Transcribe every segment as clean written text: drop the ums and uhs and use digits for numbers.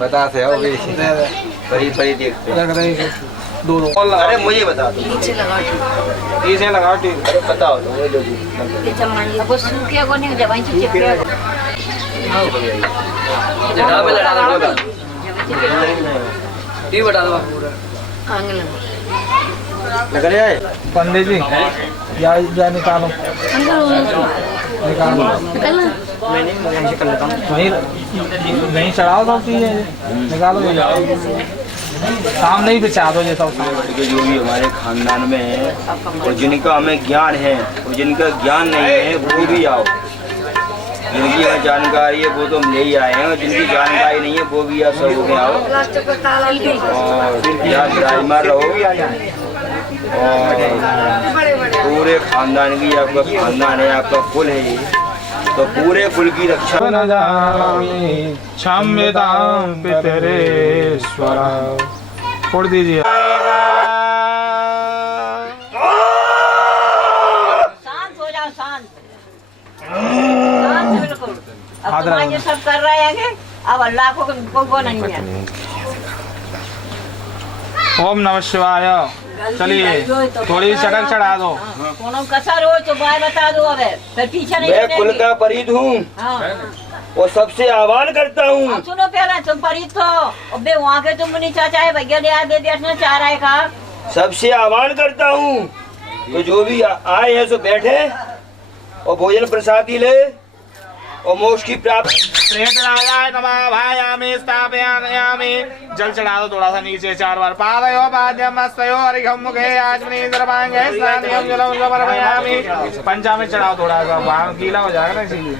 बता से हो भी परी परी देखते लग रही है दो अरे मुझे बता दो नीचे लगाओ ठीक अरे बताओ तो वो जो अब सूखे को नहीं जब ऐसे चिपके जगह पे लड़ा दो ये बता दो आंगन लग रहा है पंडित जी या निकालो निकालो नहीं चढ़ाओ सब चीजें निकालो सामने ही बिछा दो ये सब जो भी हमारे खानदान में है और जिनका हमें ज्ञान है और जिनका ज्ञान नहीं है वो भी आओ। जिनकी हमें जानकारी है वो तो हम ले ही आए हैं और जिनकी जानकारी नहीं है वो भी आप सब हो आओ और यहाँ विराजमान रहो और पूरे खानदान की आपका खानदान है आपका कुल है ये तो पूरे कुल की रक्षा क्षम्यतां पितरेश्वर छोड़ दीजिए। शांत हो जाओ शांत बिल्कुल। अब तुम ये सब कर रहे हैं अब अल्लाह को नहीं है। ओम नमः शिवाय। चलिए थोड़ी चटक चढ़ा दो कोनो कसर हो तो बाय बता दो। अब फिर पीछे नहीं मैं कुल का परीत हूँ और सबसे आह्वान करता हूँ। सुनो पहले तुम परीत हो अबे वहाँ के तुम मुनि चाचा है भैया ले दे बैठना चाह रहा है का सबसे आह्वान करता हूँ तो जो भी आए हैं सो बैठे और भोजन प्रसादी ले और मोक्ष की प्राप्ति। जल चढ़ा दो थोड़ा सा नीचे 4 बार पादयो पाद्यमस्तयो हरिघम मुखे आचमनी सर्वांगे स्नानियम जलम समर्पयामि। पंचामृत चढ़ाओ थोड़ा सा गीला हो जाएगा ना इसीलिए।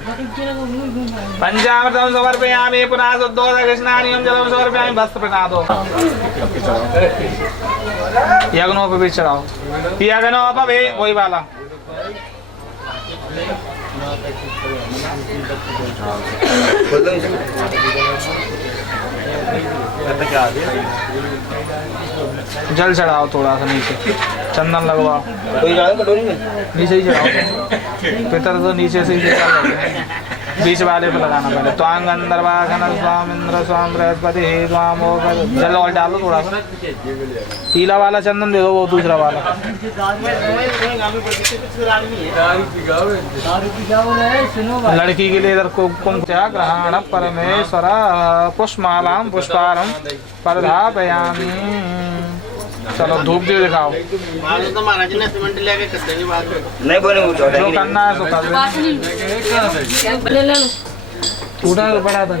पंचामृतम समर्पयामि पुनः शुद्धोदक स्नानियम जलम समर्पयामि। वस्त्र पहना दो। यज्ञों पे भी चढ़ाओ यज्ञों पे भी वही वाला जल चढ़ाओ थोड़ा सा नीचे चंदन लगवाओ नीचे ही चढ़ाओ। पितर तो नीचे से ही बीच वाले पे लगाना पहले। त्वांग अंदरवा घन स्वाम इंद्र स्वाम बृहस्पति स्वाम जल और डालो थोड़ा सा। पीला वाला चंदन दे दो वो दूसरा वाला। लड़की के लिए इधर कुमकुम ग्रहण परमेश्वर पुष्पमालाम पुष्पारम परधापयामि। चलो धूप दे दिखाओ। तो महाराज ने सीमेंट लेके किसके की बात नहीं बोले जो करना है सो कर ले। टूटा तो बड़ा था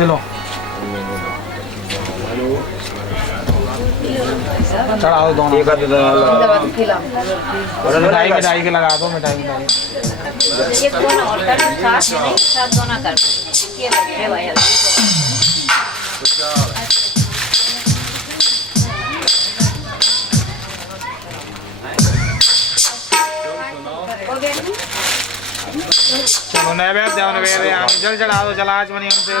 लो चढ़ाओ दोनों। मिठाई मिठाई के लगा दो मिठाई मिठाई। ये दोनों और कर साथ में नहीं साथ दोनों कर ये रखे भाई चलो नैवेद्य जल चढ़ा दो। जलाचमनी हमसे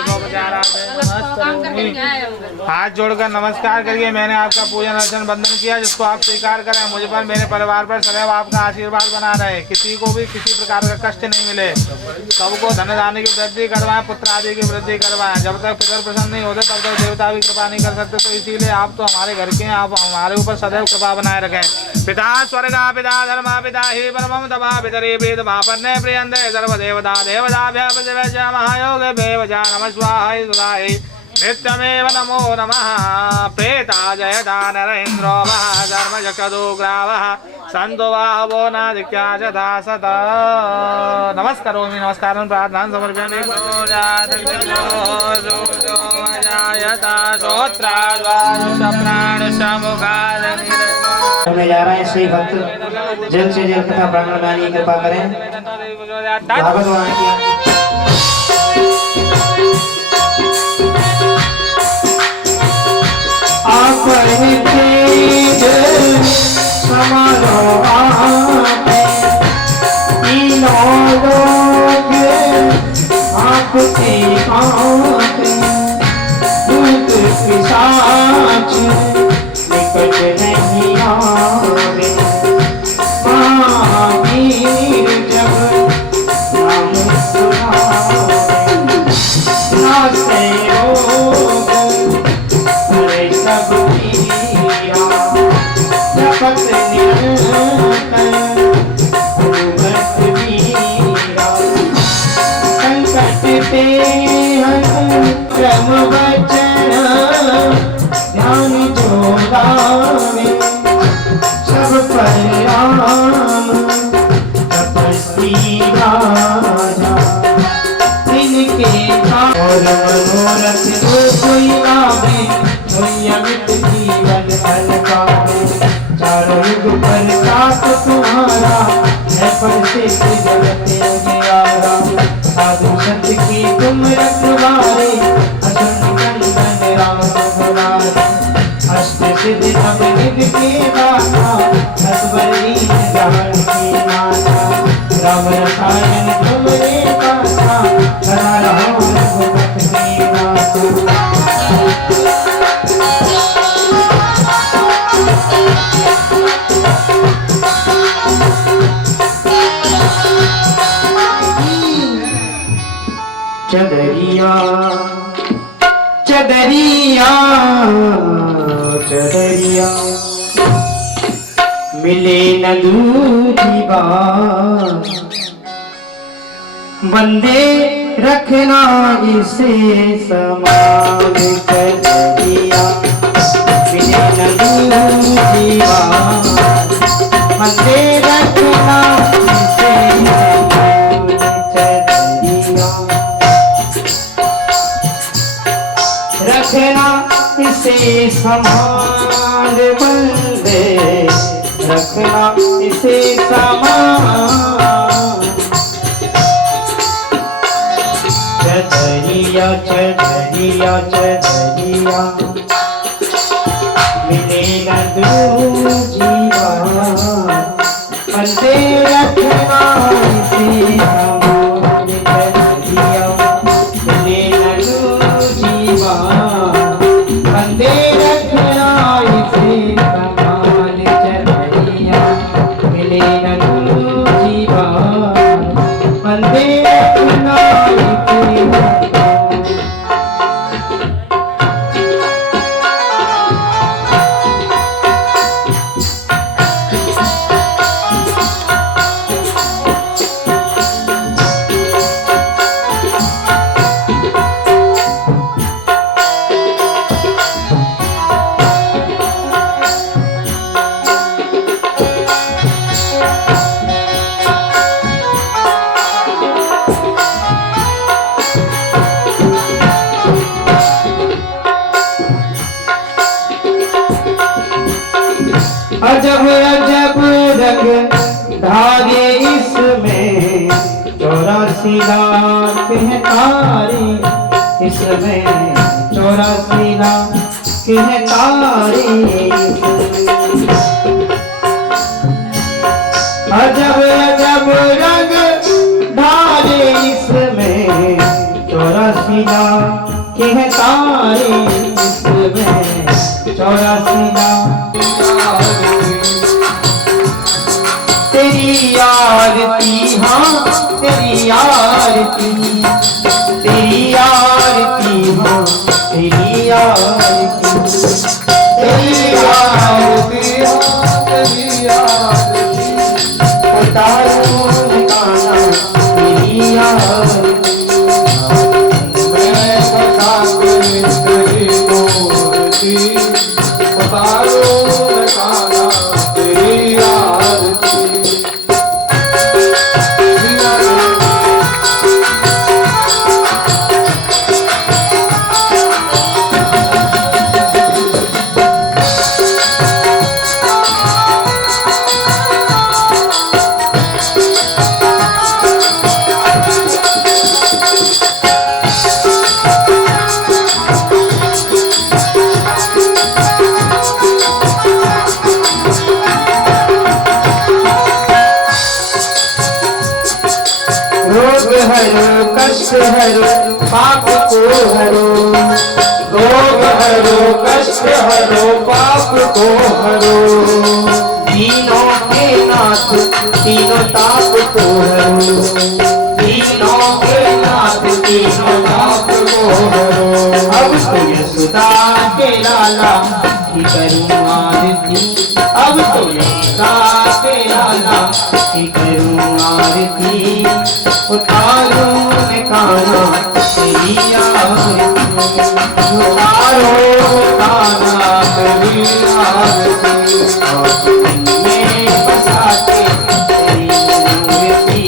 हाथ जोड़कर नमस्कार करिए। मैंने आपका पूजन अर्चन वंदन किया जिसको आप स्वीकार करें। मुझ पर मेरे परिवार पर सदैव आपका आशीर्वाद बना रहे। किसी को भी किसी प्रकार का कष्ट नहीं मिले। सबको धन दान की वृद्धि करवाएं पुत्र आदि की वृद्धि करवाएं। जब तक पितर प्रसन्न नहीं होते तब तक देवता भी कृपा नहीं कर सकते। तो इसीलिए आप तो हमारे घर के हैं आप हमारे ऊपर सदैव कृपा बनाए रखें। पिता स्वर्गा पिता धर्मा पिता ही परमं तपा पितरे वेद भापन्ने प्रियन्ते सर्वदेवता देवताभ्यः प्रतिवेद्य महायोगे देवजा नमः स्वाहाय सुधाय नित्यमेव नमो नमः। प्रेता जयता नरेन्द्रो महाधर्मजकदुग्रावः सन्तो बाहवो नादिक्या जथा सदा। नमस्कारोमि नमस्कारं प्रार्थनां समर्पयामि। होने जा रहे हैं श्री भक्त जल्द से जल्द कथा प्रांगण में आने की कृपा करें। भागवत वाणी की आप निकट नहीं आवे महावीर जब की राजा इनके और मनोरथ को कोई लावे कोई अमित जीवन फल पावे चारों युग पर साथ तुम्हारा है प्रसिद्ध जगत उजियारा साधु संत की तुम रखवारे असुर कंदन राम दुलारे अष्ट सिद्धि नवनिधि के दाता असवरी जान की माता राम रसायन तुमरे दाता हरा राम रघुपत की माता चदरिया चदरिया चदरिया मिले न दूधी बात बंदे रखना इसे समान चदरिया मिले न दूधी बात बंदे रखना इसे समान चदरिया रखना इसे संभाल बंदे रखना इसे संभाल चदरिया चदरिया चदरिया मिलेगा दूजी बार बंदे रखना इसे संभाल चदरिया मिलेगा दूजी बार बंदे रखना इसे संभाल चदरिया मिलेगा दूजी बार बंदे रखना इसे अजब अजब रंग धागे इसमें 84 लाख हैं तारे इसमें 84 लाख हैं तारे अजब अजब रंग धागे इसमें 84 लाख हैं तारे इसमें 84 लाख तेरी आरती हाँ तेरी आरती तेरी आरती हाँ तेरी आरती तेरी आरती हाँ तेरी आरती उतारो निकाला तेरी आरती मैं बता तेरी मूर्ति उतारो निकाला तेरी आरती हरो कष्ट हरो पाप को हरो रोग हरो कष्ट हरो पाप को हरो तीनों के नाथ तीनों ताप को हरो तीनों के नाथ तीनों ताप को हरो अब तो यशोदा के लाला की करूँ आरती अब तो यशोदा के लाला की करूँ आरती उतारो निकाला तेरी आरती उतारो निकाला तेरी आरती में बसाते तेरी मूर्ति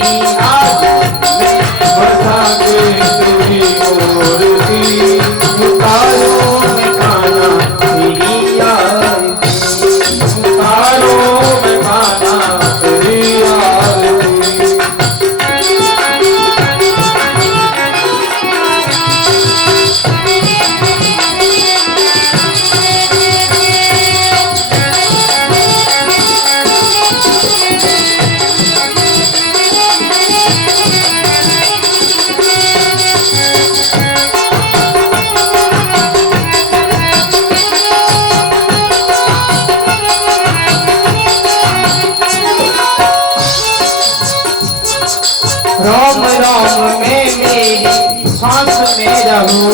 रोम रोम में मेरी सांस में रहूं,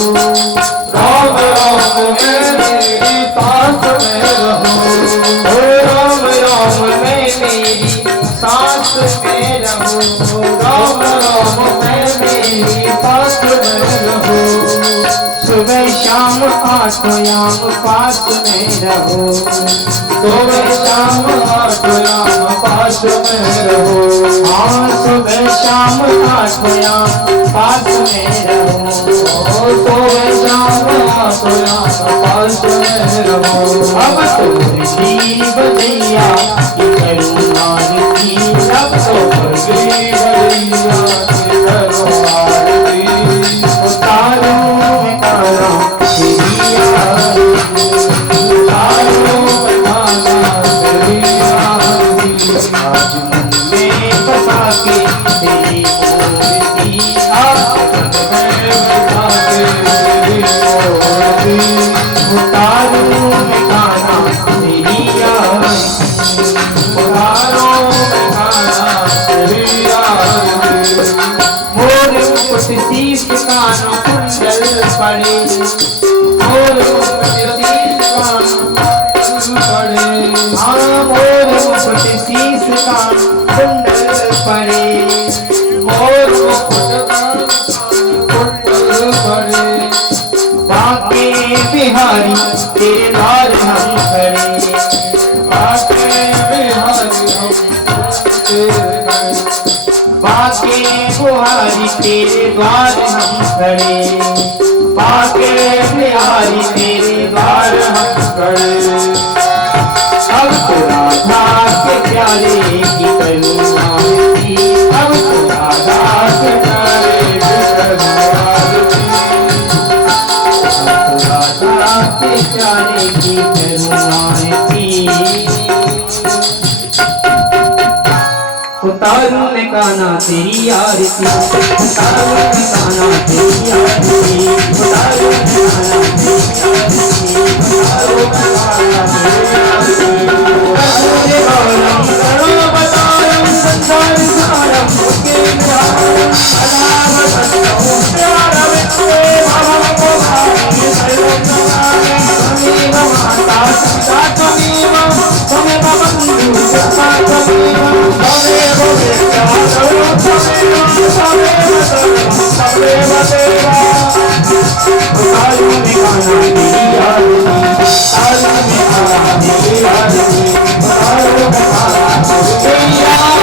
रोम रोम में मेरी सांस में रहूं, रोम रोम में मेरी सांस में रहूं, रोम रोम में मेरी सांस में रहूं, सुबह शाम आठों याम पास में रहो, सुबह शाम आठों याम पास में रहो, हाँ सुबह शाम आठों याम पास में रहो, सुबह शाम आठों याम पास में रहो। अब तो गरीब दैया की करुणा की, अब तो गरीब दैया की करुणा की, उतारो में तारा तेरी आरती, उतारो में तारा तेरी आरती, आज मन में बसा के तेरी मूर्ति, आज मन में बसा के तेरी मूर्ति, उतारो में तारा तेरी आरती, उतारो में तारा तेरी आरती, मोर मुकुट शीश कानों कुंडल पड़े, मोर मुकुट शीश कानों पड़े, हाँ मोर मुकुट शीश कानों कुंडल पड़े, मोर मुकुट कुंडल पड़े, बाके बिहारी तेरे द्वार हम खड़े, बाके बिहारी हम तेरे गए, बाके बिहारी तेरे द्वार हम खड़े, बाके बिहारी तेरे द्वार हम गए। अब तो राधा के प्यारे की करुणा की, अब तो राधा के प्यारे की करुणा की, अब तो राधा के प्यारे की करुणा की। उतारू में काना तेरी आरती, उतारू में काना तेरी आरती, उतारू में काना तेरी आरती, उतारू में काना तेरी आरती। कपूरे गौरम करो बतारम संसार सारम मुझे निहारम, अनाम सत्तम प्यारा विश्वे भवम को भावी सर्वम नमामि, त्वमेव माता पिता त्वमेव, त्वमेव बन्धु सखा त्वमेव, त्वमेव विद्या सर्वं त्वमेव, त्वमेव सर्वं त्वमेव देवा। उतारू में गाना तेरी आरती, उतारू में गाना तेरी आरती, उतारू में गाना तेरी आरती।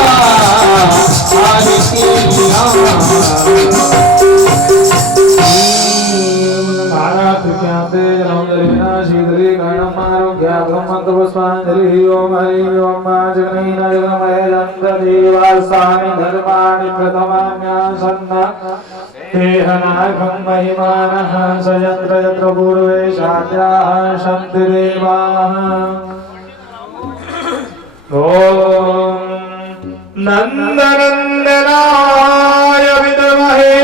पुष्पांजलि ओम हरि ओम जगनीन जगमय जंतदेवासानि धर्माणि प्रथमान्यासन्न तेहनाघं महिमानः स यत्र यत्र पूर्वे शाद्याः सन्ति देवाः। ओम नंदनंदनाय विद्महे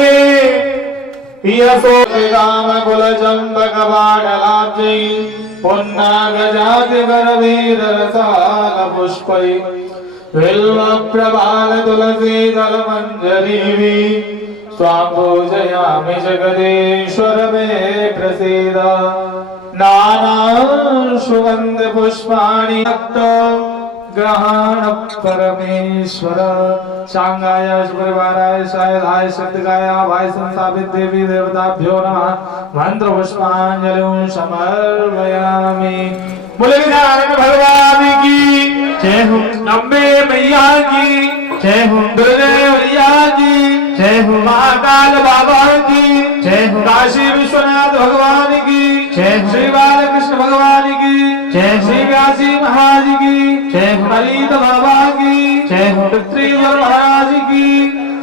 यशोदामकुलचम्पकवाटलाब्जै पुन्नागजातिगरवीररसालपुष्पै बिल्वप्रभालतुलसीदलमञ्जरीभिः स्वां पूजयामि जगदीश्वर मे प्रसीद। नाना सुगन्धपुष्पाणि ग्रहण परमेश्वर सांगाय परिवाराय सायधाय सत्यगाय भाई संस्थापित देवी देवताभ्यो नमः मंत्र पुष्पांजलिं समर्पयामि। बोले विधान भगवान की जय हो, अम्बे मैया की जय हो, दुर्गे मैया की जय हो, महाकाल बाबा की जय हो, काशी विश्वनाथ भगवान की जय हो, श्री बालकृष्ण भगवान की जय हो, श्री व्यासी महाराज की जय हो, ललित बाबा की जय हो, पितृवर महाराज की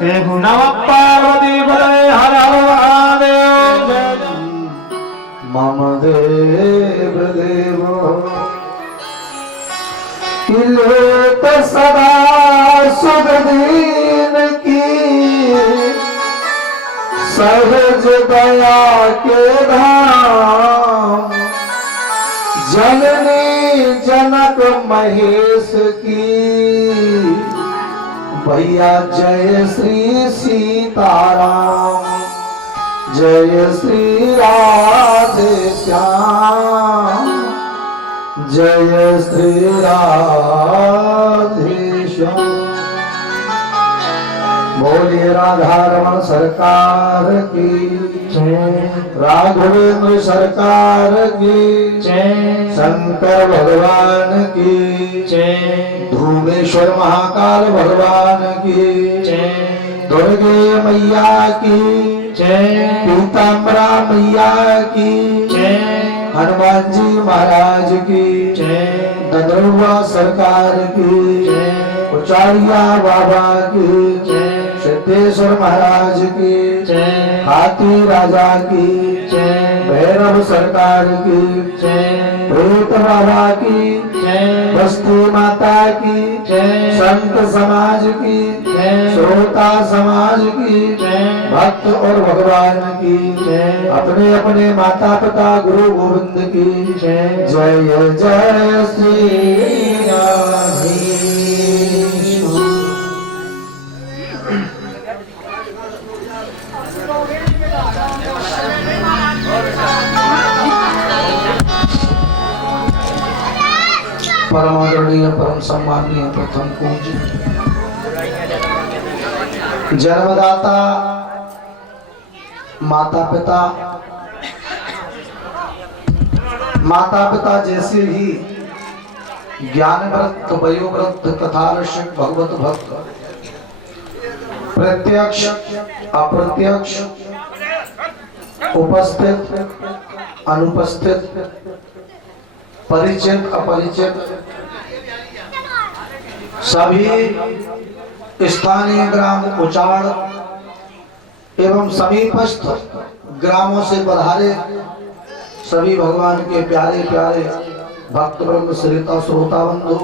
जय हो, नमः पार्वती पतये हर हर महादेव। मम देव देवो इलेत सदा सुखदीन की सहज दया के धाम जननी जनक महेश की भैया जय श्री सीताराम, जय श्री राधे श्याम, जय श्री राधे श्याम। बोलिए राधारमण सरकार की जय, राघवेंद्र सरकार की जय, शंकर भगवान की जय, धूमेश्वर महाकाल भगवान की जय, दुर्गे मैया की जय, पीताम्बरा मैया की जय, हनुमान जी महाराज की जय, ददरुआ सरकार की जय, उचाड़िया बाबा की जय, सिद्धेश्वर महाराज की जय, हाथी राजा की जय, भैरव सरकार की जय, प्रेत बाबा की जय, बस्ती माता की जय, संत समाज की जय, श्रोता समाज की जय, भक्त और भगवान की जय, अपने अपने माता पिता गुरु गोविंद की जय। जय जय श्री राधे। परम आदरणीय परम सम्माननीय प्रथम पूज्य जन्मदाता माता पिता जैसे ही ज्ञानव्रत वयोव्रत कथारसिक भगवत भक्त प्रत्यक्ष अप्रत्यक्ष उपस्थित अनुपस्थित परिचित अपरिचित सभी स्थानीय ग्राम उचाड़ एवं समीपस्थ ग्रामों से पधारे सभी भगवान के प्यारे प्यारे भक्त वृंद श्रोता श्रोता बंधु,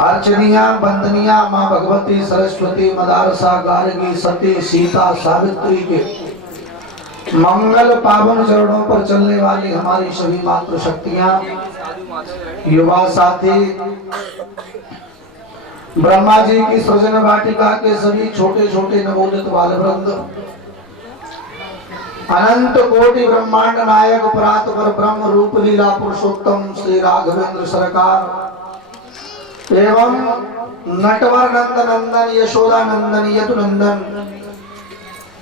अर्चनिया वंदनिया माँ भगवती सरस्वती मदारसा गार्गी सती सीता सावित्री के मंगल पावन चरणों पर चलने वाली हमारी सभी मातृ शक्तियां, युवा साथी, ब्रह्मा जी की सृजन वाटिका के सभी छोटे छोटे नवोदित बाल वृंद, अनंत कोटि ब्रह्मांड नायक परात पर ब्रह्म रूप लीला पुरुषोत्तम श्री राघवेंद्र सरकार एवं नटवर नंदन नंदन यशोदा नंदन यदु नंदन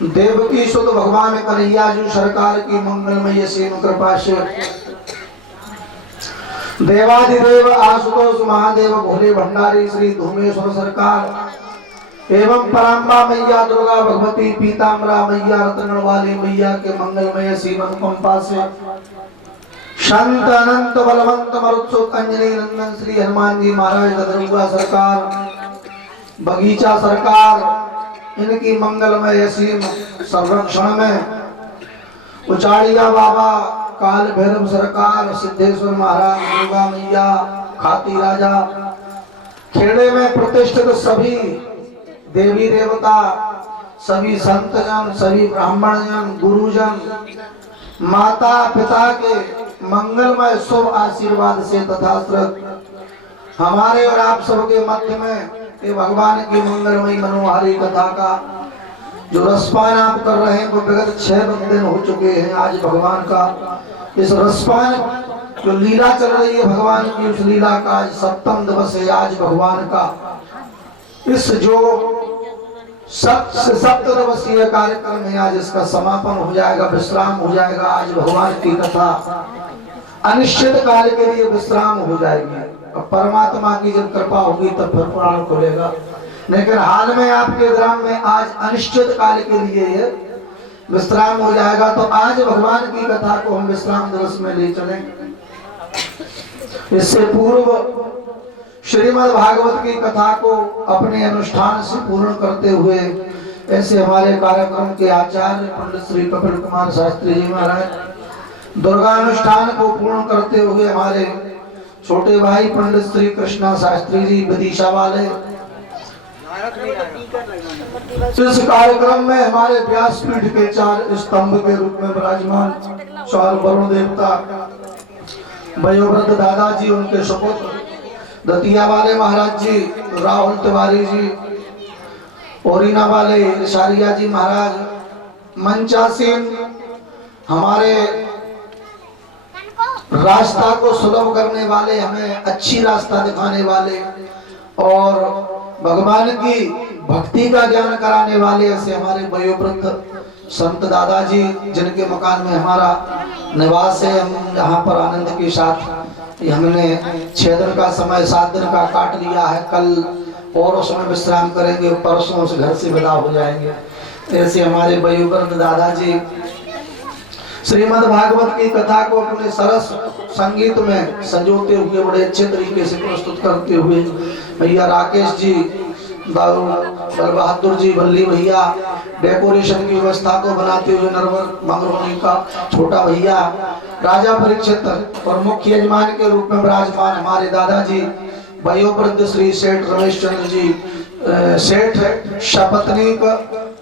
देवकी सुत भगवान कन्हैया जी सरकार की मंगलमय सेन कृपा से देवाधिदेव आशुतोष महादेव भोले भंडारी श्री धूमेश्वर सरकार एवं पराम्बा मैया दुर्गा भगवती पीताम्बरा मैया रत्न वाली मैया के मंगलमय सेन अनुकंपा से संत अनंत बलवंत मरुत्सुक अंजनी नंदन श्री हनुमान जी महाराज ददरुआ सरकार बगीचा सरकार इनकी मंगलमय सीम संरक्षण में उचाड़िया बाबा काल भैरव सरकार सिद्धेश्वर महाराज दुर्गा मैया खाती राजा खेड़े में प्रतिष्ठित सभी देवी देवता सभी संत जन सभी ब्राह्मण जन गुरुजन माता पिता के मंगलमय शुभ आशीर्वाद से तथास्त्रत हमारे और आप सबके मध्य में ये भगवान की मंगलमयी मनोहारी कथा का जो रसपान आप कर रहे हैं वो विगत 6 दिन हो चुके हैं। आज भगवान का इस रसपान जो लीला चल रही है भगवान की उस लीला का आज 7वां दिवस है। आज भगवान का इस जो 7 दिवसीय कार्यक्रम है आज इसका समापन हो जाएगा, विश्राम हो जाएगा। आज भगवान की कथा अनिश्चित काल के लिए विश्राम हो जाएगी। परमात्मा की जब कृपा होगी तब फिर प्राण खुलेगा, लेकिन हाल में आपके ग्राम में आज अनिश्चित काल के लिए ये विश्राम हो जाएगा। तो आज भगवान की कथा को हम विश्राम दिवस में ले चलेंगे। इससे पूर्व श्रीमद् भागवत की कथा को अपने अनुष्ठान से पूर्ण करते हुए ऐसे हमारे कार्यक्रम के आचार्य पंडित श्री कपिल कुमार शास्त्री जी महाराज दुर्गा अनुष्ठान को पूर्ण करते हुए हमारे छोटे भाई पंडित श्री कृष्णा शास्त्री जी विदिशा वाले इस कार्यक्रम में हमारे व्यासपीठ के 4 स्तंभ के रूप में विराजमान 4 वरुण देवता वयोवृद्ध दादाजी उनके सुपुत्र दतिया वाले महाराज जी, राहुल तिवारी जी, ओरिना वाले रिशारिया जी महाराज, मंचासीन हमारे रास्ता को सुलभ करने वाले, हमें अच्छी रास्ता दिखाने वाले और भगवान की भक्ति का ज्ञान कराने वाले ऐसे हमारे वयोवृद्ध संत दादाजी, जिनके मकान में हमारा निवास है। हम यहाँ पर आनंद के साथ हमने 6 दिन का समय 7 दिन का काट लिया है। कल और उसमें विश्राम करेंगे, परसों उस घर से विदा हो जाएंगे। ऐसे हमारे वयोवृद्ध दादाजी श्रीमद् भागवत की कथा को अपने सरस संगीत में संजोते हुए बड़े अच्छे तरीके से प्रस्तुत करते हुए भैया राकेश जी, बल बहादुर जी, बल्ली भैया, डेकोरेशन की व्यवस्था को बनाते हुए नरवर मंगलवनी का छोटा भैया, राजा परीक्षित और मुख्य यजमान के रूप में विराजमान हमारे दादाजी वयोवृद्ध श्री सेठ रमेश चंद्र जी, सेठ शपथनीक,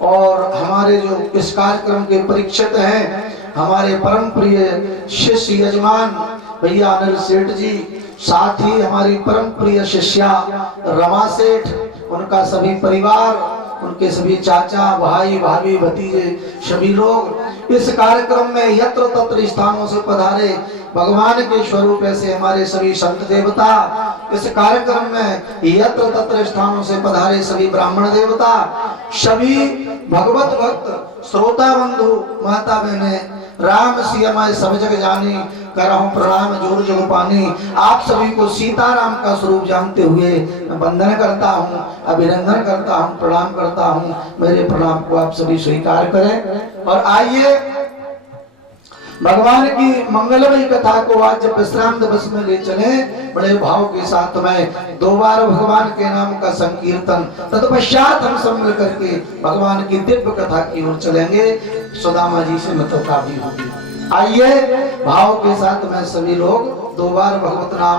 और हमारे जो इस कार्यक्रम के परीक्षित हैं हमारे परम प्रिय शिष्य यजमान भैया अनिल सेठ जी, साथ ही हमारी परम प्रिय शिष्या रमा सेठ, उनका सभी परिवार, उनके सभी चाचा भाई भाभी भतीजे सभी लोग इस कार्यक्रम में यत्र तत्र स्थानों से पधारे भगवान के स्वरूप ऐसे हमारे सभी संत देवता, इस कार्यक्रम में यत्र तत्र स्थानों से पधारे सभी ब्राह्मण देवता, सभी भगवत भक्त श्रोता बंधु माता बहने, राम सिया सब जग जानी, करहूं प्रणाम जोर जग पानी। आप सभी को सीताराम का स्वरूप जानते हुए मैं वंदन करता हूँ, अभिनंदन करता हूँ, प्रणाम करता हूँ। मेरे प्रणाम को आप सभी स्वीकार करें और आइए भगवान की मंगलमयी कथा को आज जब विश्राम दिवस में ले चले, बड़े भाव के साथ में 2 बार भगवान के नाम का संकीर्तन, तत्पश्चात हम सब मिल करके भगवान की दिव्य कथा की ओर चलेंगे। सुदामा जी से मित्रता भी होगी। आइए भाव के साथ में सभी लोग 2 बार भगवत नाम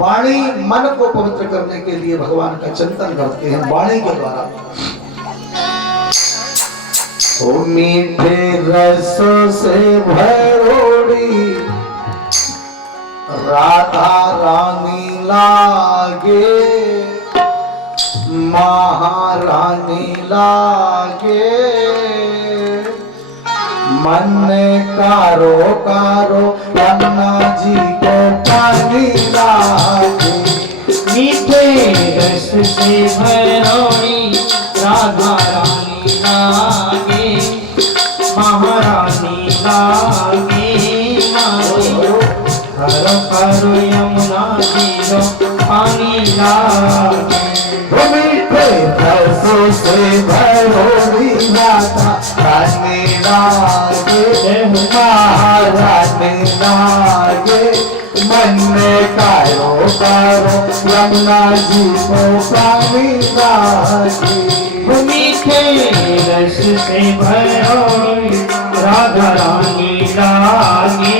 वाणी मन को पवित्र करने के लिए भगवान का चिंतन करते हैं वाणी के द्वारा। ओ मीठे रसों से भरोड़ी राधा रानी लागे, महारानी लागे, मन कारो कारो यमुना जी को पानी लागे। मीठे रस से भरोड़ी राधा रानी लागे, महारानी लागे, हरो हरो यमुना जी को पानी लागे। मीठे रसों से भरोड़ी राधा रानी लागे, महारानी लागे, मन में कारो कारो यमुना जी को पानी लागे। मीठे रस से भरोड़ी राधा रानी लागे,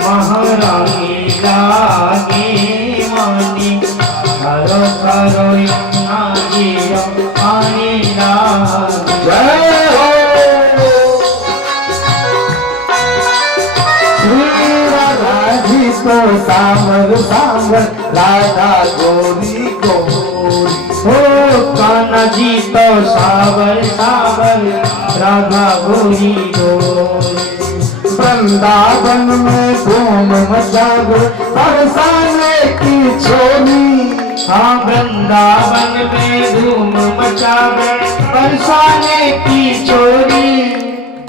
महारानी लागे, मानी हरो हरो यमुना जी को पानी लागे। जय हो श्री राधा जी को सामर सामर राधा गोरी गोरी। हो कान्हा जी तो सावर सावर राधा गोरी गोरी। वृंदावन में धूम मचावे बरसाने की छोरी। हाँ वृंदावन में धूम मचावे बरसाने की चोरी।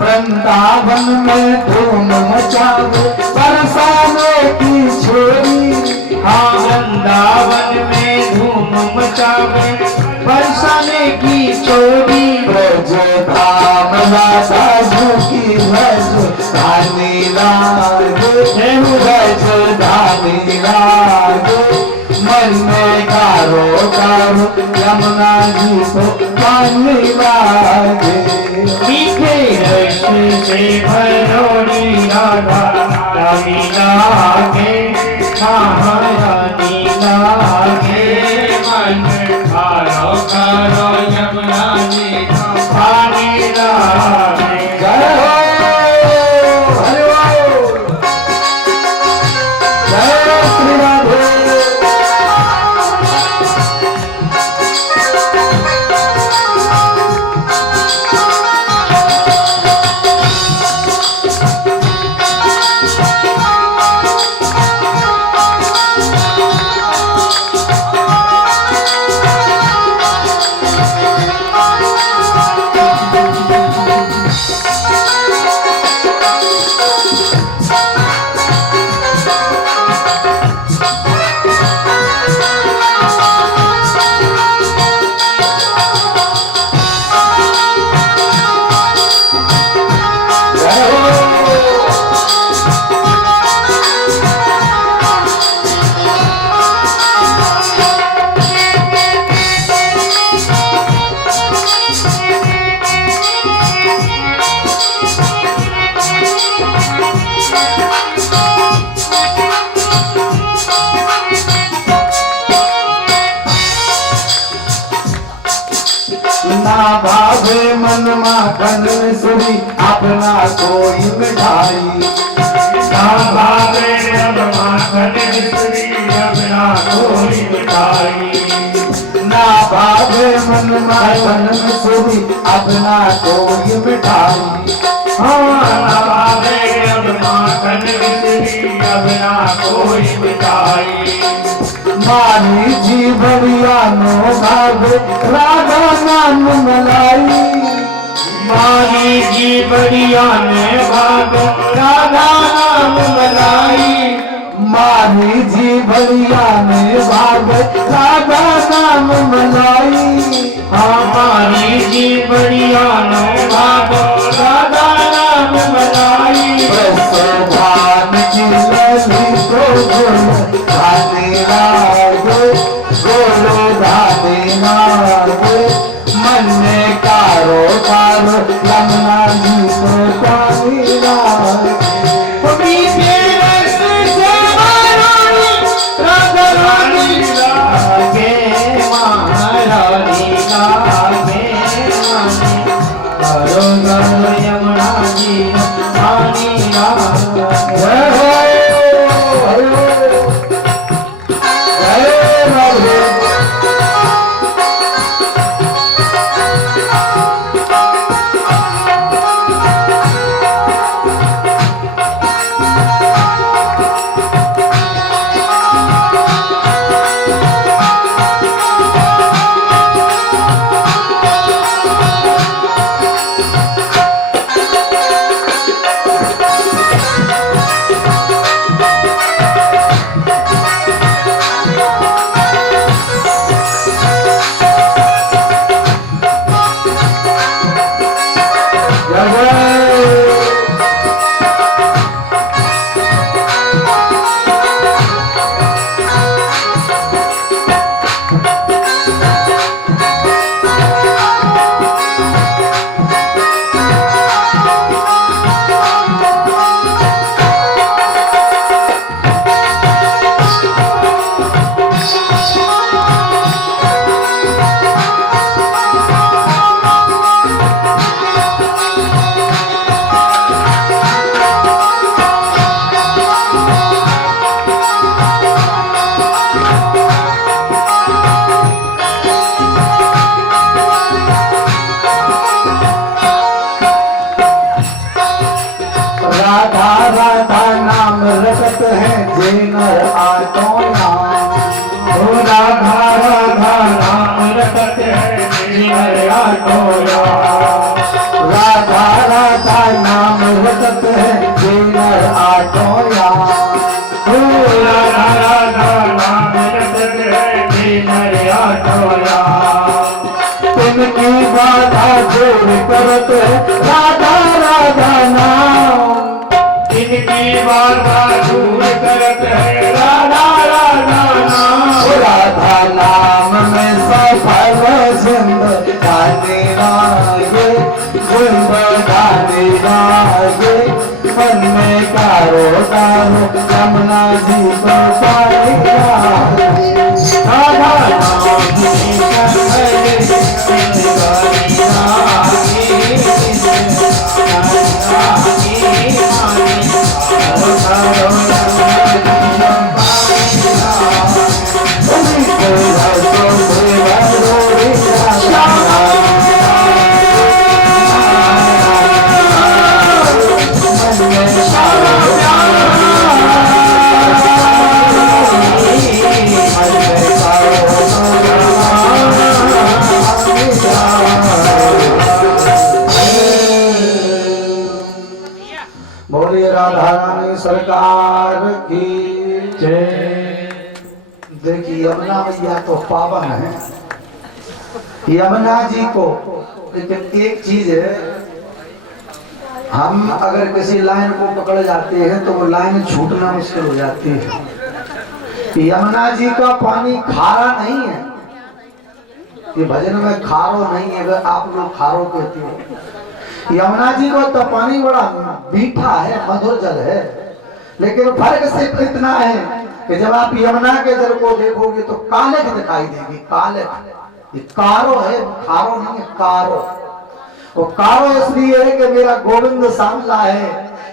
वृंदावन में धूम मचावे बरसाने की छोरी। हाँ वृंदावन में धूम मचावे बरसाने की चोरी। ब्रज धाम राधा की ब्रज धानी लागे, ब्रज धानी लागे, मन में कारो कारो यमुना जी को पानी लागे। मीठे रस से भरोड़ी राधा रानी लागे, महारानी लागे, मन कारो कारो यमुना जी को पानी लागे। जय हो हरि बोल, जय श्री राधे। ना भावे मन माखन मिश्री अपना कोई मिठाई। ना भावे मन माखन मिश्री अपना कोई मिठाई। ना भावे मन माखन मिश्री अपना कोई मिठाई। ना भावे मन माखन मिश्री अपना कोई मिठाई। मारी जी बढ़िया नो भावे राधा नाम मलाई। मारी जी बढ़िया ने भाग राधा नाम मलाई। मारी जी बढ़िया ने भाग राधा नाम मलाई। हमारी जी बढ़िया नो भाग राधा नाम मलाई। भगवान की लली को गोलो धाने लागे, गोलो धाने लागे। मन में कारो कारो यमुना जी को पानी लागे। मीठे रस से महारानी राधा रानी लागे, महारानी लागे रानी। करो करो यमुना जी पानी लागे। जय हो, जय हो, जय राधे। राधा राधा नाम रटत है जेनर आटोया। ओ राधा राधा नाम रटत है जीवन आटोया। राधा राधा नाम रटत है जेनर आटोया। ओ राधा राधा नाम रटत है जीवन आटोया। तिनकी बाधा जोड़ करत है राधा राधा नाम। इनकी बाधा दूर करत है राधा राधा नाम। राधा नाम में सफल जिंदगानी लागे, जिंदगानी लागे। मन में कारो कारो यमुना जी को पानी लागे। राधा नाम की शरण जिंदगानी लागे, जिंदगानी लागे। बोलिए राधा रानी सरकार की जय। देखिए यमुना मैया तो पावन है, यमुना जी को। लेकिन एक चीज है, हम अगर किसी लाइन को पकड़ जाते हैं तो वो लाइन छूटना मुश्किल हो जाती है। यमुना जी का पानी खारा नहीं है, ये भजन में खारो नहीं है, अगर आप लोग खारो कहते हो। यमुना जी को तो पानी बड़ा मीठा है, मधुर जल है। लेकिन फर्क सिर्फ इतना है कि जब आप यमुना के जल को देखोगे तो काले दिखाई देगी, काले। ये कारो है, खारो नहीं है, कारो। वो कारो इसलिए है कि मेरा गोविंद सांवला है,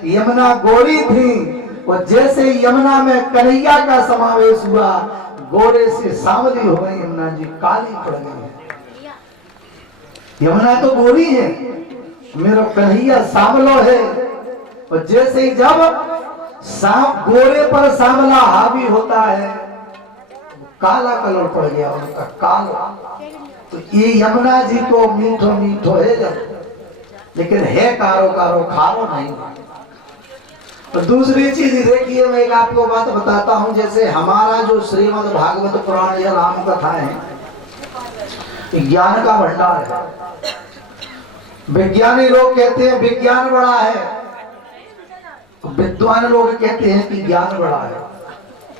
यमुना गोरी थी, और जैसे यमुना में कन्हैया का समावेश हुआ, गोरे से सांवली हो गई यमुना जी, काली पड़ गई है। यमुना तो गोरी है, मेरा कन्हैया सांवलो है, और जैसे ही जब गोरे पर सांवला हावी होता है, काला कलर पड़ गया उनका, काला। तो ये यमुना जी को मीठो मीठो है जब, लेकिन है कारो कारो, खारो नहीं। तो दूसरी चीज देखिए, मैं एक आपको बात बताता हूं, जैसे हमारा जो श्रीमद् भागवत पुराण या राम कथा है, ज्ञान का भंडार है। विज्ञानी लोग कहते हैं विज्ञान बड़ा है, विद्वान लोग कहते हैं कि ज्ञान बड़ा है।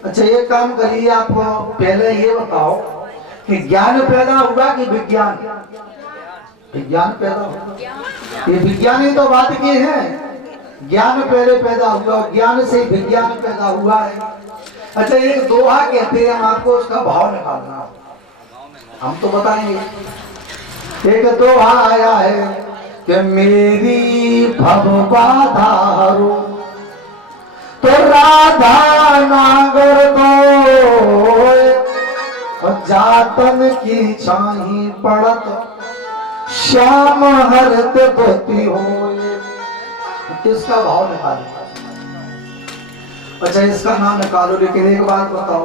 अच्छा, ये काम करिए, आप पहले ये बताओ कि ज्ञान पैदा हुआ कि विज्ञान? विज्ञान पैदा हुआ। ये विज्ञानी तो बात की है, ज्ञान पहले पैदा हुआ, ज्ञान से विज्ञान पैदा हुआ है। अच्छा, एक दोहा कहते हैं, हम आपको उसका भाव निकालना, हम तो बताएंगे। एक दोहा आया है कि मेरी भव बाधा हरो तो राधा नागर दो, और जातन की छाही पड़त श्याम हरत धोती हो। किसका भाव निकालो? अच्छा, इसका नाम निकालो, लेकिन एक बात बताओ,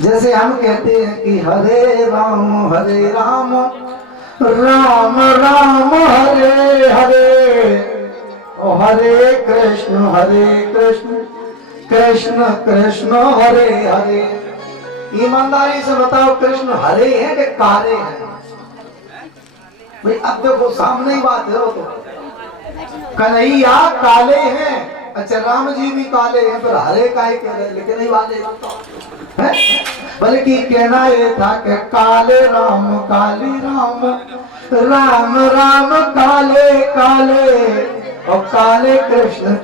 जैसे हम कहते हैं कि हरे राम राम राम हरे हरे, और हरे कृष्ण कृष्ण कृष्ण हरे हरे। ईमानदारी से बताओ, कृष्ण हरे हैं कि काले हैं? भाई अब देखो, सामने ही बात है, तो कन्हैया काले हैं। अच्छा, राम जी भी काले हैं, फिर हरे काहे कह रहे? लेकिन नहीं वाले हैं, बल्कि कहना ये था कि काले राम राम राम काले काले, और काले कृष्ण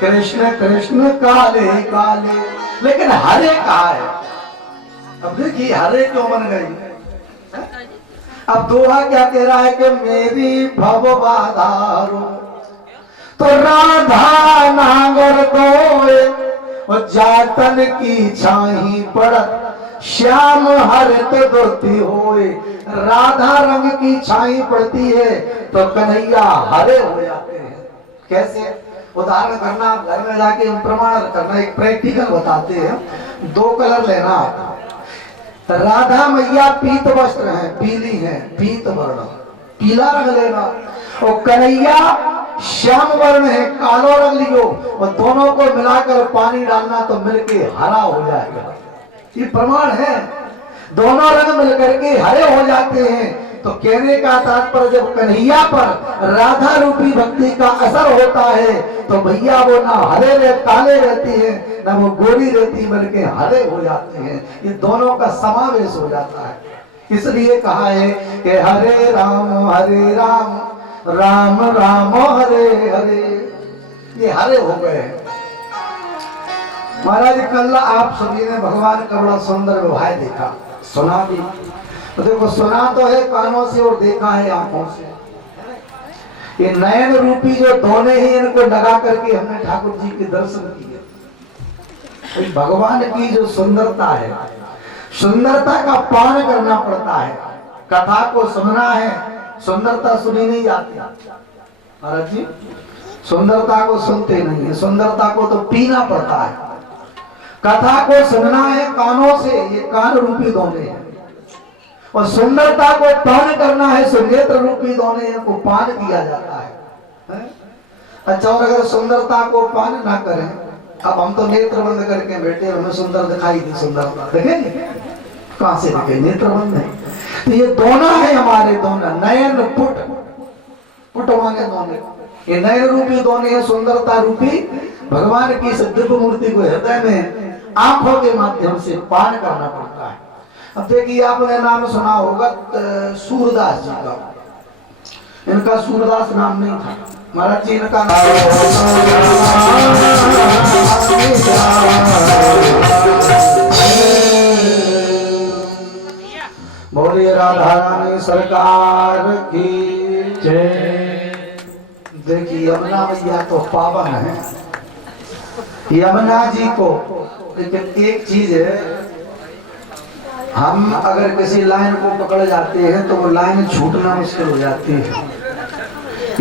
कृष्ण कृष्ण काले काले। लेकिन हरे कहा है? अब देखिए, हरे क्यों बन गई? अब दोहा क्या कह रहा है कि मेरी भव बाधारो तो राधा नागर दोए, और जातन की छाही पड़त श्याम हरित धोती होए। राधा रंग की छाई पड़ती है तो कन्हैया हरे हो जाते हैं। कैसे? उदाहरण करना, घर में जाके प्रमाण करना, एक प्रैक्टिकल बताते हैं। दो कलर लेना, राधा मैया पीत वस्त्र है, पीली है, पीत वर्ण, पीला रंग लेना, और कन्हैया श्याम वर्ण है, कालो रंग लियो, और दोनों को मिलाकर पानी डालना तो मिलके हरा हो जाएगा। ये प्रमाण है, दोनों रंग मिलकर के हरे हो जाते हैं। तो कहने का तात्पर्य, जब कन्हैया पर राधा रूपी भक्ति का असर होता है तो भैया वो ना हरे काले रहती है, ना वो गोरी रहती, बल्कि हरे हो जाते हैं। ये दोनों का समावेश हो जाता है। इसलिए कहा है कि हरे राम राम राम हरे हरे, ये हरे हो गए। महाराज, कल आप सभी ने भगवान का बड़ा सुंदर विवाह देखा, सुना भी। तो देखो, सुना तो है कानों से और देखा है आंखों से। ये नयन रूपी जो दोने ही इनको लगा करके हमने ठाकुर जी के दर्शन किए। भगवान की जो सुंदरता है, सुंदरता का पान करना पड़ता है। कथा को सुनना है, सुंदरता सुनी नहीं जाती। महाराज जी, सुंदरता को सुनते नहीं है, सुंदरता को तो पीना पड़ता है। कथा को सुनना है कानों से, ये कान रूपी दोने हैं, और सुंदरता को पान करना है, सुनेत्र रूपी दोने को पान किया जाता है। अच्छा, और अगर सुंदरता को पान ना करें, अब हम तो नेत्र बंद करके बैठे, हमें सुंदर दिखाई दी, सुंदरता देखेंगे कहां से दिखे? नेत्र बंद है। तो ये दोनों है हमारे, दोनों नयन पुट माने दोने, ये नयन रूपी दोने है, सुंदरता रूपी भगवान की दिव्य मूर्ति को हृदय में आंखों के माध्यम से पान करना पड़ता है। अब देखिए, आपने नाम सुना होगा सूरदास जी का। इनका सूरदास नाम नहीं था महाराज जी, इनका बोलिए राधा रानी सरकार की जय। देखिए यमुना मैया तो पावन है, यमुना जी को, लेकिन एक चीज है, हम अगर किसी लाइन को पकड़ जाते हैं तो वो लाइन छूटना मुश्किल हो जाती है।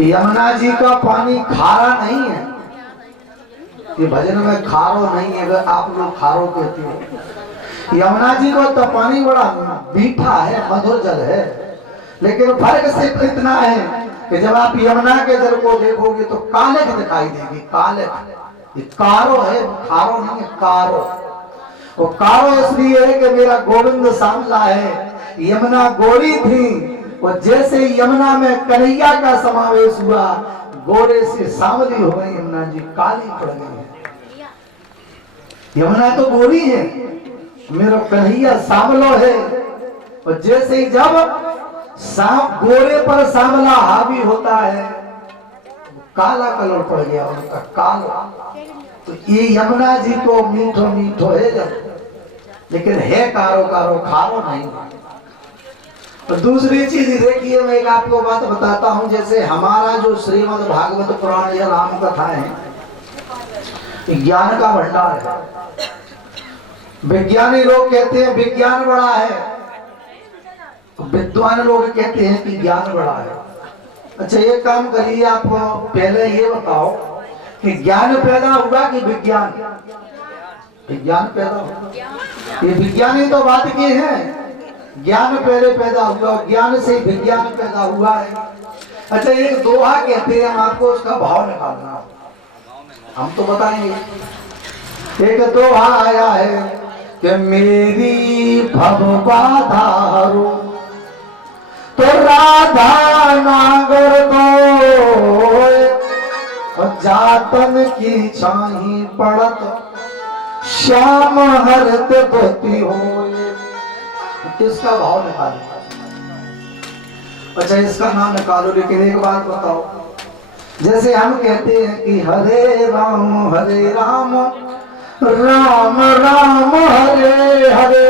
यमुना जी का पानी खारा नहीं है, ये भजन में खारो नहीं है, अगर आप लोग खारो कहते हो। यमुना जी का तो पानी बड़ा मीठा है, मधुर जल है, लेकिन फर्क सिर्फ इतना है कि जब आप यमुना के जल को देखोगे तो कालिक दिखाई देगी, कालिक। ये कारो है, खारो नहीं है, कारो। वो कारो इसलिए है कि मेरा गोविंद सांवला है, यमुना गोरी थी, और जैसे यमुना में कन्हैया का समावेश हुआ, गोरे से सांवली हो गई यमुना जी, काली पड़ गई है। यमुना तो गोरी है, मेरा कन्हैया सांवलो है, और जैसे ही जब गोरे पर सांवला हावी होता है, काला कलर पड़ गया उनका, काला। तो ये यमुना जी को मीठो मीठो है जब, लेकिन है कारो कारो, खारो नहीं। तो दूसरी चीज देखिए, मैं एक आपको बात बताता हूं, जैसे हमारा जो श्रीमद् भागवत पुराण या राम कथा है, ज्ञान का भंडार है। विज्ञानी लोग कहते हैं विज्ञान बड़ा है, विद्वान लोग कहते हैं कि ज्ञान बड़ा है। अच्छा ये काम करिए, आप पहले ये बताओ कि ज्ञान पैदा हुआ कि विज्ञान? विज्ञान पैदा हुआ। ये विज्ञानी तो बात की है, ज्ञान पहले पैदा हुआ, ज्ञान से विज्ञान पैदा हुआ है। अच्छा एक दोहा कहते हैं, हम आपको उसका भाव निकालना, हम तो बताएंगे। एक दोहा आया है कि मेरी भव बाधा हरो तो राधा नागर दो, जातन की छाही पड़त श्याम हरत धोती हो। किसका भाव निकालो? अच्छा इसका नाम निकालो, लेकिन एक बात बताओ, जैसे हम कहते हैं कि हरे राम राम राम हरे हरे,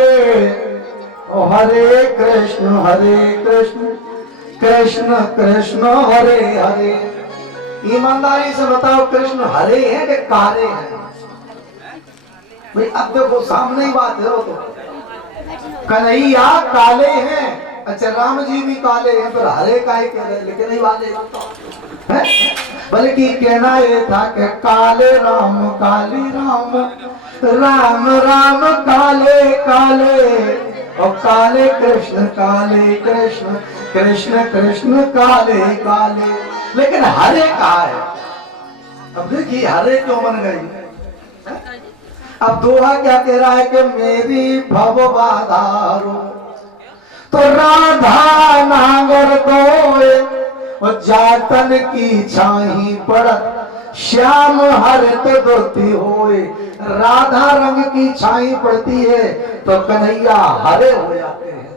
हरे कृष्ण कृष्ण कृष्ण हरे हरे। ईमानदारी से बताओ, कृष्ण हरे हैं कि काले हैं? भाई अब देखो सामने ही बात है, वो तो कन्हैया काले हैं। अच्छा राम जी भी काले हैं, पर हरे काहे कह रहे, लेकिन नहीं वाले हैं, बल्कि कहना ये था कि काले राम काली राम, राम राम काले काले, और काले कृष्ण कृष्ण कृष्ण काले काले। लेकिन हरे कहा है? अब देखिए हरे क्यों बन गई। अब दोहा क्या कह रहा है कि मेरी भव बाधारो तो राधा नागर दोए, और जातन की छाही पड़त श्याम हरित धोती होए। राधा रंग की छाई पड़ती है तो कन्हैया हरे हो जाते हैं।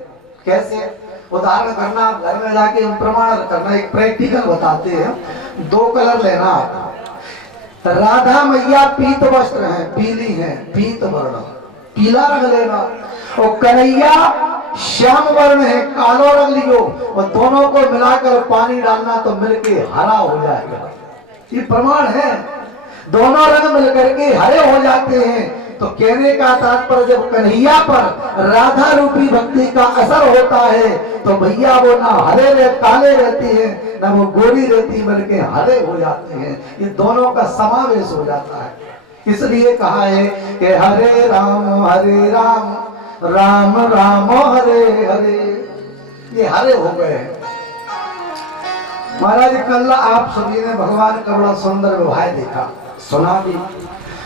कैसे? उदाहरण करना, आप घर में जाके प्रमाण करना, एक प्रैक्टिकल बताते हैं। दो कलर लेना, राधा मैया पीत वस्त्र है, पीली है, पीत वर्ण, पीला रंग लेना, और कन्हैया श्याम वर्ण है, कालो रंग लियो, और दोनों को मिलाकर पानी डालना तो मिलके हरा हो जाएगा। ये प्रमाण है, दोनों रंग मिलकर के हरे हो जाते हैं। तो कहने का तात्पर्य जब कन्हैया पर राधा रूपी भक्ति का असर होता है तो भैया वो ना हरे काले रहती है, ना वो गोरी रहती, बल्कि हरे हो जाते हैं। ये दोनों का समावेश हो जाता है। इसलिए कहा है कि हरे राम राम राम हरे हरे, ये हरे हो गए हैं। महाराज कल आप सभी ने भगवान का बड़ा सुंदर विवाह देखा, सुना भी।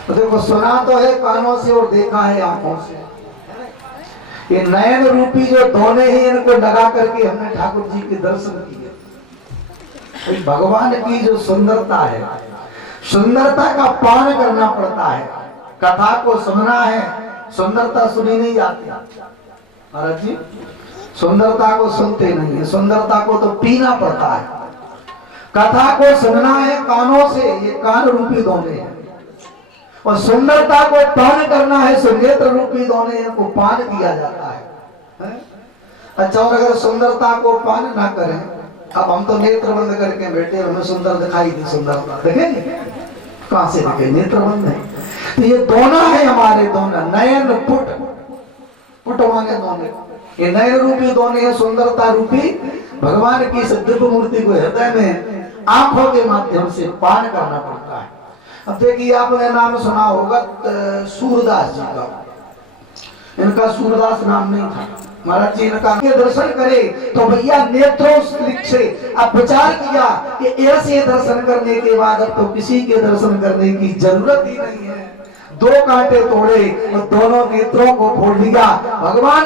तो देखो सुना तो है कानों से और देखा है आंखों से। ये नयन रूपी जो दोने ही इनको लगा करके हमने ठाकुर जी के दर्शन किए। भगवान की जो सुंदरता है, सुंदरता का पान करना पड़ता है। कथा को सुनना है, सुंदरता सुनी नहीं जाती महाराज जी, सुंदरता को सुनते नहीं है, सुंदरता को तो पीना पड़ता है। कथा को सुनना है कानों से, ये कान रूपी दोने हैं, और सुंदरता को पान करना है, सुनेत्र रूपी दोने को पान किया जाता है। अच्छा, और अगर सुंदरता को पान ना करें, अब हम तो नेत्र बंद करके बैठे, हमें सुंदर दिखाई दी, सुंदरता देखेंगे कहां से दिखे, नेत्र बंद है। तो ये दोनों है हमारे, दोनों नयन पुट, पुट माने दोनों, ये नयन रूपी दोनों है, सुंदरता रूपी भगवान की इस दिव्य मूर्ति को हृदय में आंखों के माध्यम से पान करना पड़ता है। अब देखिए, आपने नाम सुना होगा सूरदास जी का, इनका सूरदास नाम नहीं था। महाराज जी इनका के दर्शन करे तो भैया नेत्रों से अब विचार किया कि ऐसे दर्शन करने के बाद अब तो किसी के दर्शन करने की जरूरत ही नहीं है। दो कांटे तोड़े और दोनों नेत्रों को फोड़ दिया, भगवान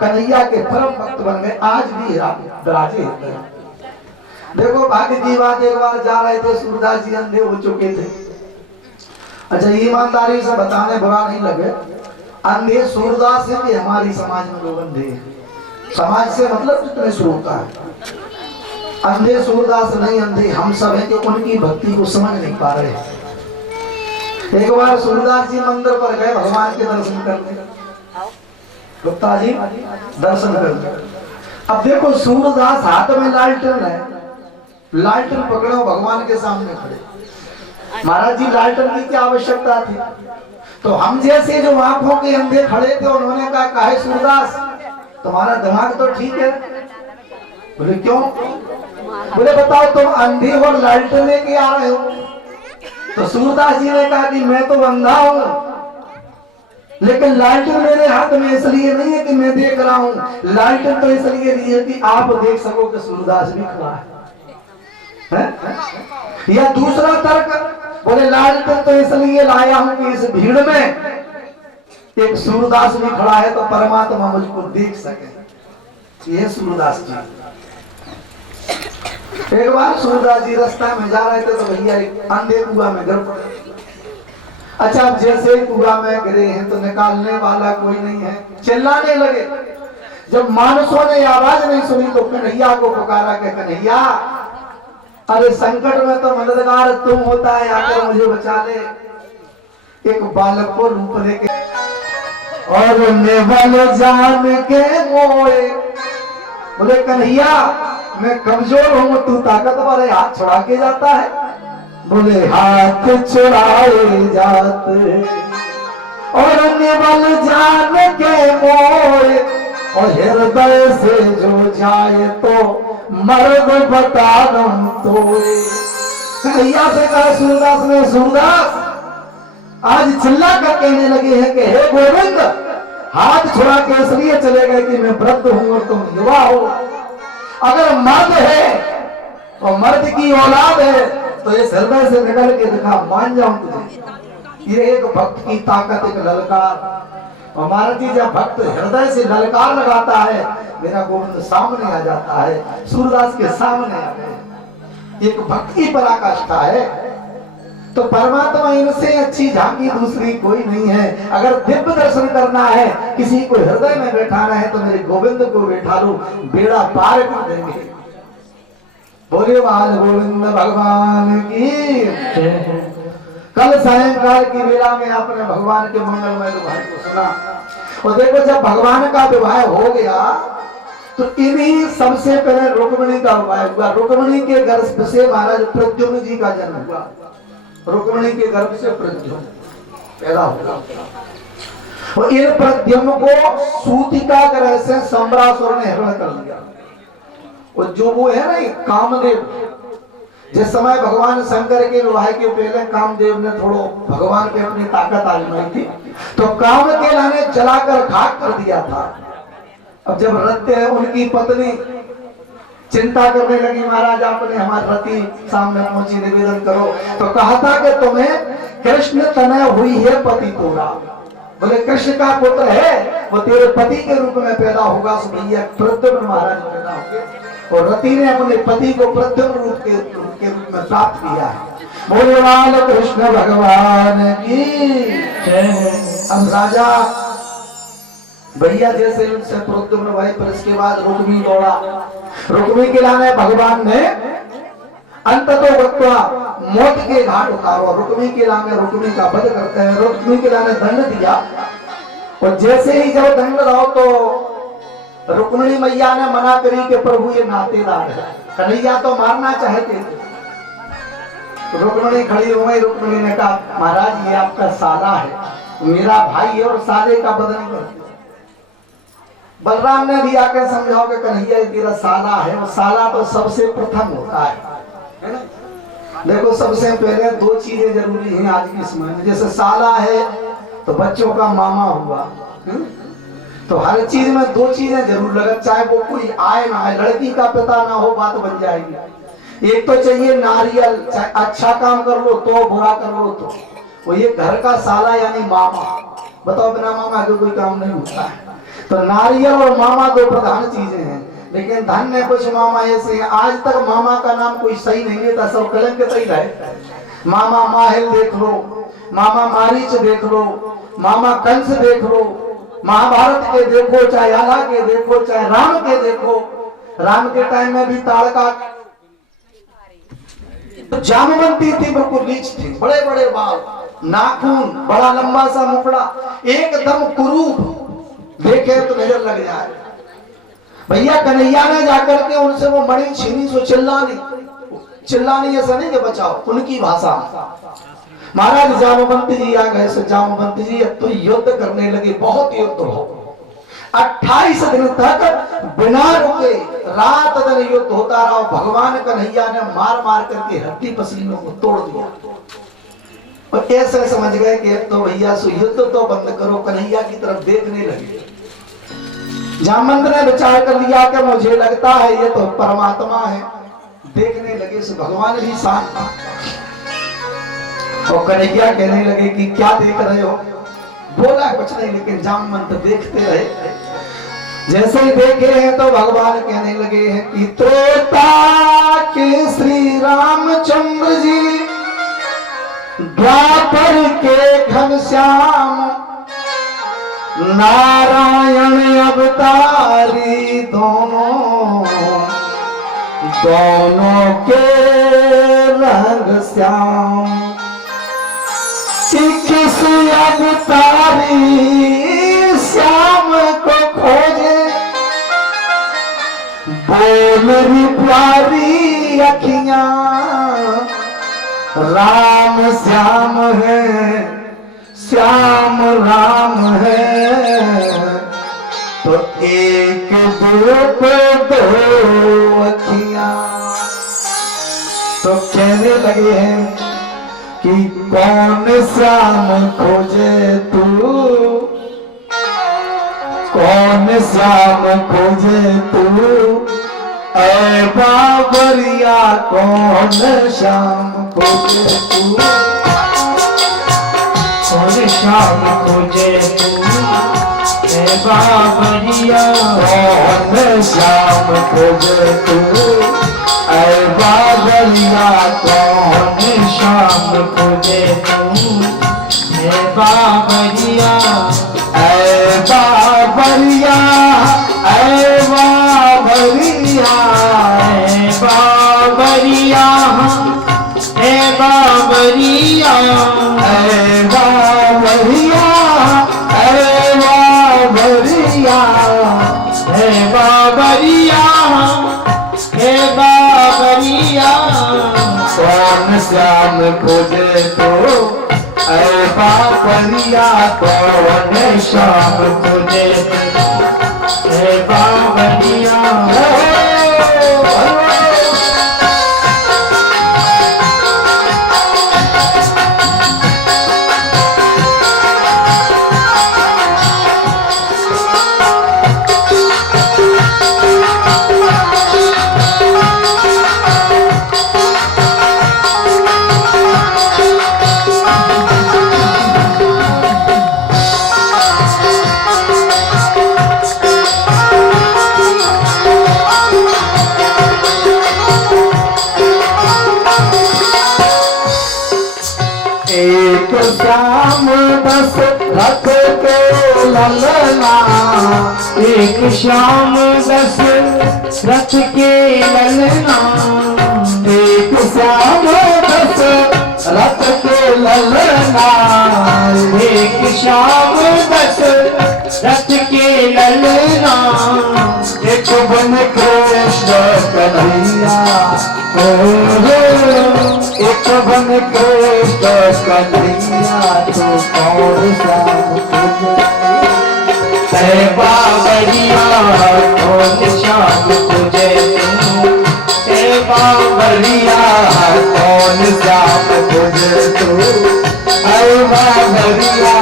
कन्हैया के परम भक्त बन गए, आज भी विराजे। देखो भाग्य की बात, एक बार जा रहे थे, सूरदास जी अंधे हो चुके थे। अच्छा, ईमानदारी से बताने बुरा नहीं लगे, अंधे सूरदास है कि हमारी समाज में लोग अंधे हैं, समाज से मतलब जितने श्रोता है, अंधे सूरदास नहीं, अंधे हम सब हैं कि उनकी भक्ति को समझ नहीं पा रहे। एक बार सूरदास जी मंदिर पर गए भगवान के दर्शन करने, गुप्ता जी दर्शन करने। अब देखो सूरदास हाथ में लालटेन है, लालटेन पकड़ो भगवान के सामने खड़े। महाराज जी लालटेन की क्या आवश्यकता थी? तो हम जैसे जो आंखों के अंधे खड़े थे, उन्होंने कहा, काहे सूरदास तुम्हारा दिमाग तो ठीक है? बोले क्यों? बोले बताओ तुम अंधे और लालटेन लेके आ रहे हो। तो सूरदास जी ने कहा कि मैं तो अंधा हूं, लेकिन लालटेन मेरे हाथ में इसलिए नहीं है कि मैं देख रहा हूं, लालटेन तो इसलिए नहीं है कि आप देख सको कि सूरदास भी खड़ा है। या दूसरा तर्क, बोले लालटेन तो इसलिए लाया हूं कि इस भीड़ में एक सूरदास भी खड़ा है तो परमात्मा मुझको देख सके। ये सूरदास जी। एक बार सूरदास जी रास्ता में जा रहे थे तो भैया एक अंधे कुआं में गिर पड़े। अच्छा, अब जैसे कुआं में गिरे हैं तो निकालने वाला कोई नहीं है, चिल्लाने लगे। जब मानसों ने आवाज नहीं सुनी तो कन्हैया को पुकारा कि कन्हैया, अरे संकट में तो मददगार तुम होता है, आकर मुझे बचा ले। एक बालक को रूप लेके और नेवल जान के मोए, बोले कन्हैया मैं कमजोर हूं, तू ताकतवर है, हाथ छुड़ा के जाता है। बोले हाथ छुड़ाए जाते और नेवल जान के मोए, और हृदय से जो जाए तो मर्द बता दम तो। कन्हैया से कहा सूरदास ने, सूरदास आज चिल्ला कर कहने लगे हैं कि हे गोविंद, हाथ छुड़ा के इसलिए चले गए कि मैं वृद्ध हूं और तुम युवा हो। अगर मर्द है और मर्द की औलाद है तो इस हृदय से निकल के दिखा, मान जाऊं तुझे। ये एक भक्त की ताकत, एक ललकार। और महाराज जी जब भक्त हृदय से ललकार लगाता है, मेरा गोविंद सामने आ जाता है, सूरदास के सामने आ गए। एक भक्त की पराकाष्ठा है। तो परमात्मा इनसे अच्छी झांकी दूसरी कोई नहीं है। अगर दिव्य दर्शन करना है, किसी को हृदय में बैठाना है तो मेरे गोविंद को बैठा लो, बेड़ा पार कर देंगे। बोले बाल गोविंद भगवान की। कल सायंकाल की वेला में आपने भगवान के मंगलमय विवाह को सुना, और देखो जब भगवान का विवाह हो गया तो इन्हीं सबसे पहले रुक्मिणी का विवाह हुआ। रुक्मिणी के गर्भ से महाराज प्रद्युम्न जी का जन्म हुआ। रुक्मिणी के गर्भ से प्रद्युम्न पैदा हुआ, और इन प्रद्युम्न को सूतिका ग्रह से सम्रासुर ने हरण कर लिया। और जो वो है ना कामदेव, जिस समय भगवान शंकर के विवाह के पहले कामदेव ने थोड़ा भगवान पे अपनी ताकत आजमाई थी, तो काम के लाने जलाकर खाक कर दिया था। अब जब रत्य उनकी पत्नी चिंता करने लगी, महाराज आपने हमारे रति सामने पहुंची, निवेदन करो। तो कहा था कि तुम्हें कृष्ण तनय हुई है पति तोरा। बोले कृष्ण का पुत्र है, वो तेरे पति के रूप में पैदा होगा। भैया प्रद्युम्न महाराज पैदा होंगे, और रति ने अपने पति को प्रद्युम्न रूप के रूप में प्राप्त किया है। बोले बाल कृष्ण भगवान की। अब राजा भैया जैसे उनसे प्रद्युम्न भाई, पर इसके बाद रुक्मी दौड़ा। रुक्मी के लाने भगवान ने अंततः मौत के घाट उतारो। रुक्मी के लाने रुक्मी का वध करते हैं, रुक्मी के लाने दंड दिया। और जैसे ही जब दंड दो तो रुक्मिणी मैया ने मना करी कि प्रभु ये नातेदार है, कन्हैया तो मारना चाहते थे। रुक्मिणी खड़ी हो गई, रुक्मिणी ने कहा महाराज ये आपका साला है, मेरा भाई है और साले का बदन कर। बलराम ने भी आकर समझाओ कि कन्हैया तेरा साला है, और साला तो सबसे प्रथम होता है ना। देखो सबसे पहले दो चीजें जरूरी हैं आज के समय में, जैसे साला है तो बच्चों का मामा हुआ, तो हर चीज में दो चीजें जरूर लगा, चाहे वो कोई आए ना आए, लड़की का पिता ना हो बात बन जाएगी। एक तो चाहिए नारियल, चाहे अच्छा काम कर लो तो बुरा कर लो तो, वो ये घर का साला यानी मामा। बताओ बिना मामा के कोई काम नहीं होता है। तो नारियल और मामा दो प्रधान चीजें हैं, लेकिन धन में कुछ मामा ऐसे हैं आज तक मामा का नाम कोई सही नहीं लेता, सब कलंक ही रहे। मामा माहिल देख लो, मामा मारीच देख लो, मामा कंस देख लो, महाभारत के देखो, चाहे आला के देखो, चाहे राम के देखो। राम के टाइम में भी ताड़का जामवंती थी, बिल्कुल रीच थी, बड़े बड़े बाल, नाखून, बड़ा लंबा सा मुखड़ा, एकदम कुरूप, देखे तो नजर लग जाए। भैया कन्हैया ने जाकर के उनसे वो मणि छीनी, सो चिल्लानी ऐसा नहीं कि बचाओ, उनकी भाषा। महाराज जामवंत जी आ गए, सो जामवंत जी अब तो युद्ध करने लगे, बहुत युद्ध हो। 28 दिन तक बिना रुके रात दिन युद्ध होता रहा। भगवान कन्हैया ने मार मार करके हड्डी पसीनों को तोड़ दिया, और ऐसे समझ गए कि अब तो भैया सो युद्ध तो बंद करो, कन्हैया की तरफ देखने लगे। जामवंत ने विचार कर लिया कि मुझे लगता है ये तो परमात्मा है, देखने लगे सो भगवान भी शांत। और कन्हैया कहने लगे कि क्या देख रहे हो? बोला कुछ नहीं, लेकिन जामवंत देखते रहे। जैसे ही देखे हैं तो भगवान कहने लगे हैं कि त्रेता के श्री रामचंद्र जी, द्वापर के घनश्याम, नारायण अवतारी दोनों के रंग श्याम। किस अवतारी श्याम को खोजे, बोल री प्यारी अखियां, राम श्याम है, श्याम राम है, तो एक रूप दो अखियां। तो कहने लगे हैं कि कौन श्याम खोजे तू, कौन श्याम खोजे तू, ऐ बाबरिया कौन श्याम खोजे तू, कौन श्याम खोजे तू, ऐ बाबरिया कौन श्याम खोजे तू, ऐ बाबरिया कौन श्याम खोजे तू, ऐ बाबरिया, ऐ बाबरिया, ऐ बाबरिया, ऐ बाबरिया, ऐ बाबरिया, ऐ बाबरिया, ऐ बाबरिया, ऐ बाबरिया, ऐ बाबरिया, कौन श्याम खोजे तो, ऐ बाबरिया कौन श्याम खोजे, ऐ बाबरिया। श्याम दशरथ के ललना, एक श्याम दशरथ के ललना, एक श्याम दशरथ के ललना, एक श्याम दशरथ रथ के ललना एक बन कृष्ण कन्हैया हो एक बन कृष्ण कन्हैया तो कौन सा है बाबरिया कौन श्याम तुझे तू है बाबरिया कौन श्याम तुझे तू अरे बाबरिया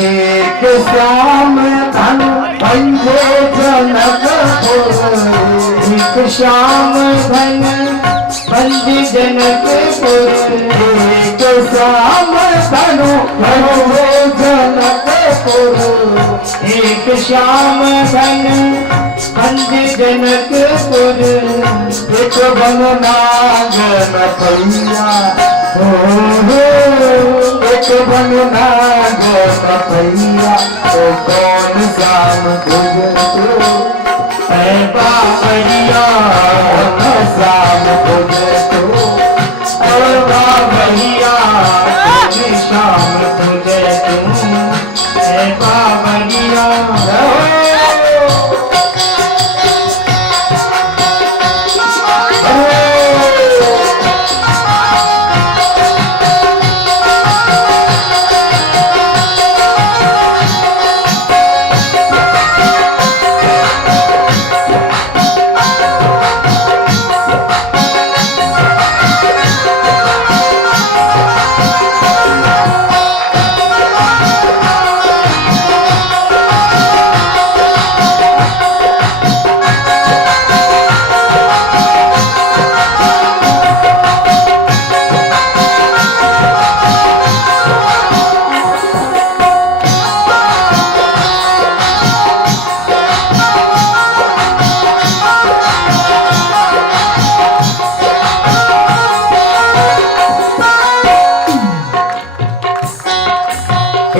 एक श्याम धन पंजे जनकपुर एक श्याम धन पंज जनकपुर एक श्याम धनु धनु जनकपुर एक श्याम धन पंज जनकपुर एक बन नागन भैया हो एक बन नागन भैया तो कौन श्याम तुझे तू है बाबरिया श्याम तुझे तू और बाबरिया श्याम तुझे तू है बाबरिया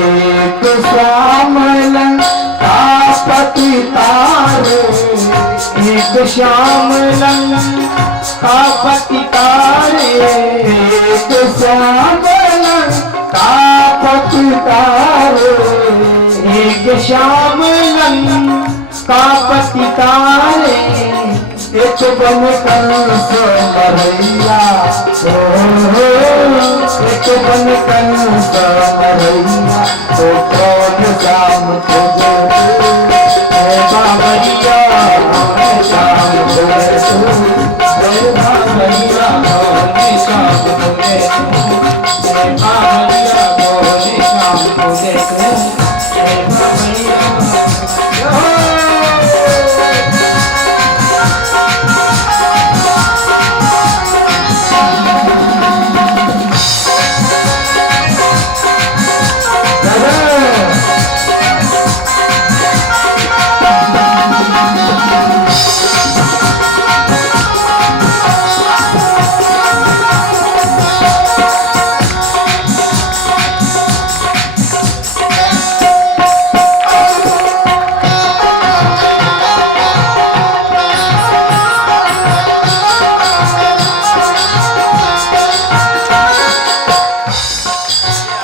एक श्याम लंकापति तारे एक श्याम लंकापति तारे एक श्याम लंकापति तारे एक श्याम लंकापति तारे एक बन कंस मरैया हो एक बन कंस मरैया तो कौन श्याम तुझे तू है बाबरिया श्याम तुझे तू है बाबरिया श्याम तुझे तू है बाबरिया श्याम तुझे तू है बाबरिया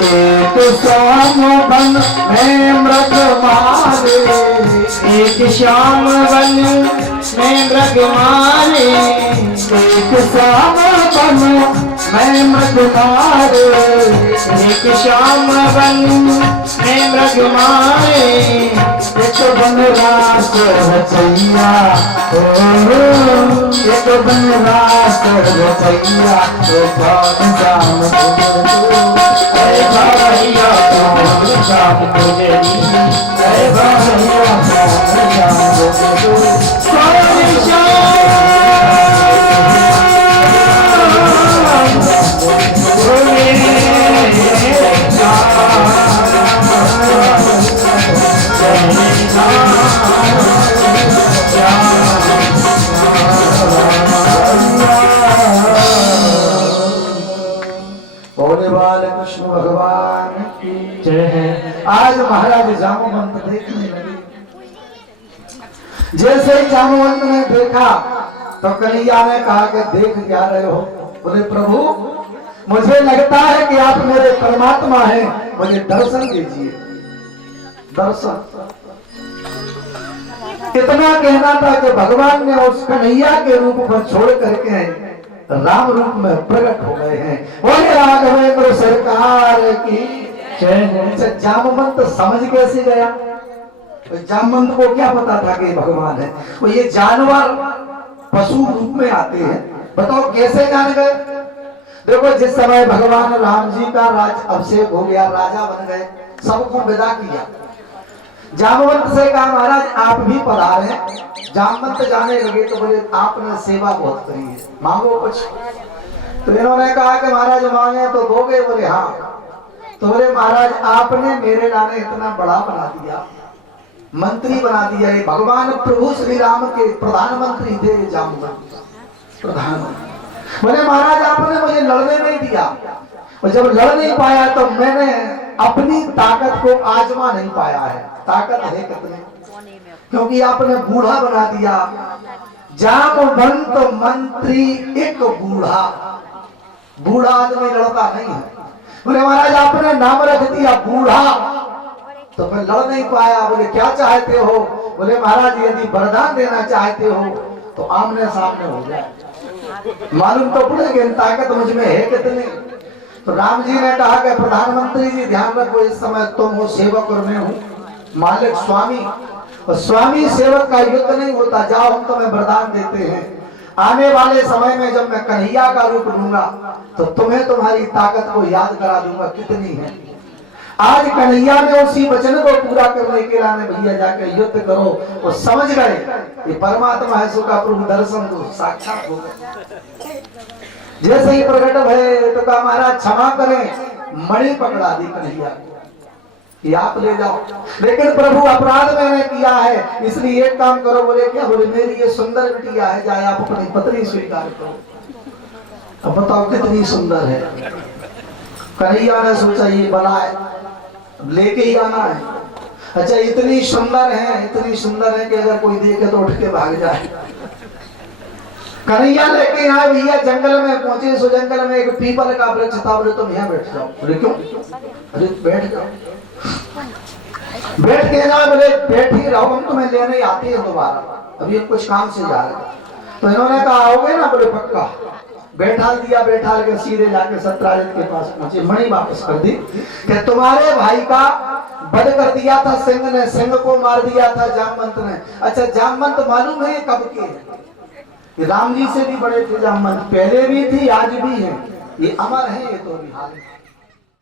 एक श्याम बन में मृग मारे एक श्याम वन में मृग मारे एक श्याम बन में मृग मारे एक श्याम वन में मृग मारे एक एक बन राष्ट्र रचैया हो, एक बन राष्ट्र रचैया तो भाग जाम अरे भैया भाग जाम गुजरी अरे भैया भाग जाम कृष्ण भगवान की जय है। आज महाराज जामवंत देखने लगे। जैसे ही जामवंत ने देखा तो कन्हैया ने कहा कि देख क्या रहे हो? बोले प्रभु मुझे लगता है कि आप मेरे परमात्मा हैं, मुझे दर्शन दीजिए। दर्शन इतना कहना था कि भगवान ने उस कन्हैया के रूप को छोड़ करके राम रूप में प्रकट हो गए हैं। बोले राघवेंद्र सरकार की जय। जामवंत समझ कैसे गया? जामवंत को क्या पता था कि भगवान है? वो ये जानवर पशु रूप में आते हैं, बताओ कैसे जान गए? देखो जिस समय भगवान राम जी का राज अभिषेक हो गया, राजा बन गए, सबको विदा किया। जामवंत से कहा महाराज आप भी पधारे। जामवंत जाने लगे तो बोले आपने सेवा बहुत करी है, मांगो कुछ। तो इन्होंने कहा कि महाराज मांगे तो दोगे? बोले हाँ। तो बोले महाराज आपने मेरे लाने इतना बड़ा बना दिया, मंत्री बना दिया। ये भगवान प्रभु श्री राम के प्रधानमंत्री थे जामवंत, प्रधानमंत्री। बोले महाराज आपने मुझे लड़ने नहीं दिया, और जब लड़ नहीं पाया तो मैंने अपनी ताकत को आजमा नहीं पाया है। ताकत है कितनी, क्योंकि आपने बूढ़ा बना दिया। जामवंत मंत्री एक बूढ़ा, बूढ़ा आदमी लड़ता नहीं है। बोले महाराज आपने नाम रख दिया बूढ़ा, तो मैं लड़ नहीं पाया। बोले क्या चाहते हो? बोले महाराज यदि वरदान देना चाहते हो तो आमने सामने हो जाए, मालूम तो पड़ेगा ताकत मुझ में है कितनी। तो राम जी ने कहा कि प्रधानमंत्री जी ध्यान रखो, इस समय तुम हो सेवक और मैं हूँ मालिक स्वामी, और स्वामी सेवक का युद्ध नहीं होता। जाओ हम तुम्हें वरदान देते हैं, आने वाले समय में जब मैं कन्हैया का रूप लूंगा तो तुम्हें तुम्हारी ताकत को याद करा दूंगा कितनी है। आज कन्हैया ने उसी वचन को पूरा करने के लिए भैया जाके युद्ध करो। वो समझ गए ये परमात्मा है, सुखा प्रभु दर्शन दो, साक्षात हो गए। जैसे ही प्रकट भय तो कहा महाराज क्षमा करें, मणि पकड़ा दी कन्हैया कि आप ले जाओ। लेकिन प्रभु अपराध मैंने किया है, इसलिए एक काम करो। बोले क्या? बोले मेरी ये सुंदर बिटिया है, जाए आप अपनी पत्नी स्वीकार करो। अब बताओ कितनी सुंदर है। कन्हैया ने सोचा ये बनाए लेके ही आना है। अच्छा इतनी सुंदर है, इतनी सुंदर है कि अगर कोई देखे तो उठ के भाग जाए। कन्हैया लेके यहाँ भैया जंगल में पहुंचे। सो जंगल में एक पीपल का वृक्ष था। बोले तुम यहाँ बैठ जाओ। बोले क्यों? अरे बैठ जाओ। बैठ के जाओ। बोले बैठ ही रहो, हम तुम्हें लेने आते हैं दोबारा, अभी हम कुछ काम से जा रहे। तो इन्होंने कहा आओगे ना? बोले पक्का। बैठा दिया, बैठा के सीधे जाके सत्यराजित के पास पहुंचे, मणि वापस कर दी कि तुम्हारे भाई का वध कर दिया था सिंह ने, सिंह को मार दिया था जामवंत ने। अच्छा जामवंत मालूम है कब के? राम जी से भी बड़े थे जामवंत, पहले भी थी आज भी है, ये अमर है, ये तो अभी हाल है।